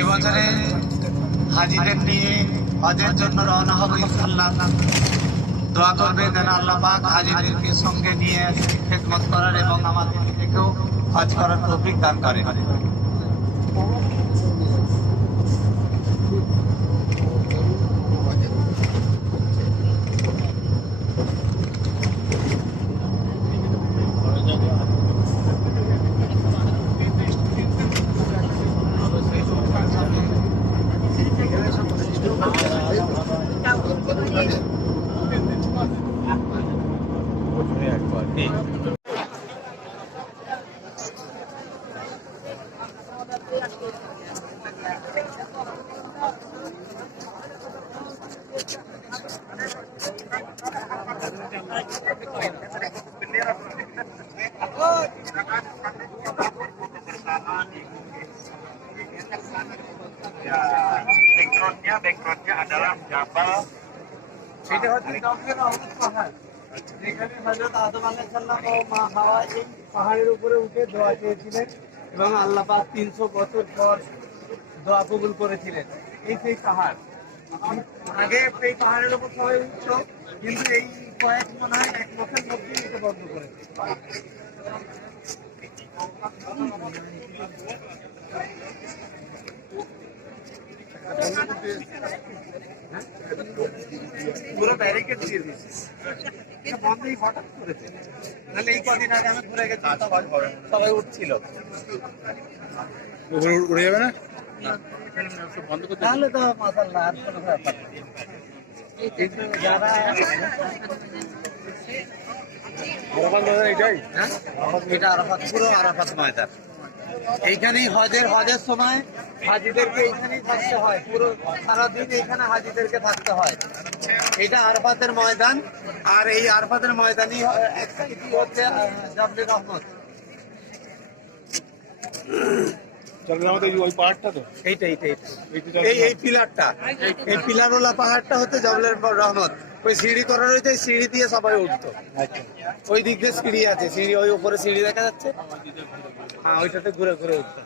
এবছরে হাজিদের নিয়ে হজের জন্য রওনা হবে ইনশাআল্লাহ। দোয়া করবে যেন আল্লাহ পাক হাজিদেরকে সঙ্গে নিয়ে খেদমত করার এবং আমাদেরকেও হজ করার তৌফিক দান করেন। backgroundnya adalah Jabal. এটা হচ্ছে জবলের রহমত পাহাড়, যেখানে হযরত আদম আলাইহিস সালাম ও মা হাওয়া এই পাহাড়ের উপরে উঠে দোয়া চেয়েছিলেন এবং আল্লাহ পাক 300 বছর পর দোয়া কবুল করেছিলেন। এই সেই পাহাড়, আগে এই পাহাড়ের উপর সবাই উঠতো, কিন্তু এই কয়েক মনে হয় 1 মাসের মধ্যেই এটা বন্ধ করেছে। পুরো ব্যারিকেড দিয়ে দিয়েছে, এটা বন্ধই হঠাৎ করেছে, নাহলে এই কদিন আগে আমি ঘুরে গেছি সবাই উঠছিল। উড়ে যাবে না তাহলে তো মাশাআল্লাহ আর কোনো ব্যাপার নেই। কিন্তু যারা এটা আরাফাত, পুরো আরাফাত ময়দান, এইখানেই হজের সময় হাজিদেরকে এইখানেই থাকতে হয়, পুরো সারাদিন এইখানে হাজিদেরকে থাকতে হয়। এটা আরাফাতের ময়দান, আর এই আরাফাতের ময়দানই এক সাইডই হচ্ছে জাবলে রহমত। ওই পাহাড়টা তো এই পিলারটা, এই পিলারওয়ালা পাহাড়টা হচ্ছে জাবলের রহমত। ওই সিঁড়ি করা রয়েছে, সিঁড়ি দিয়ে সবাই উঠতো। ওই দিক দিয়ে সিঁড়ি আছে, সিঁড়ি ওই উপরে সিঁড়ি দেখা যাচ্ছে, হ্যাঁ ওইটাতে ঘুরে ঘুরে উঠতো।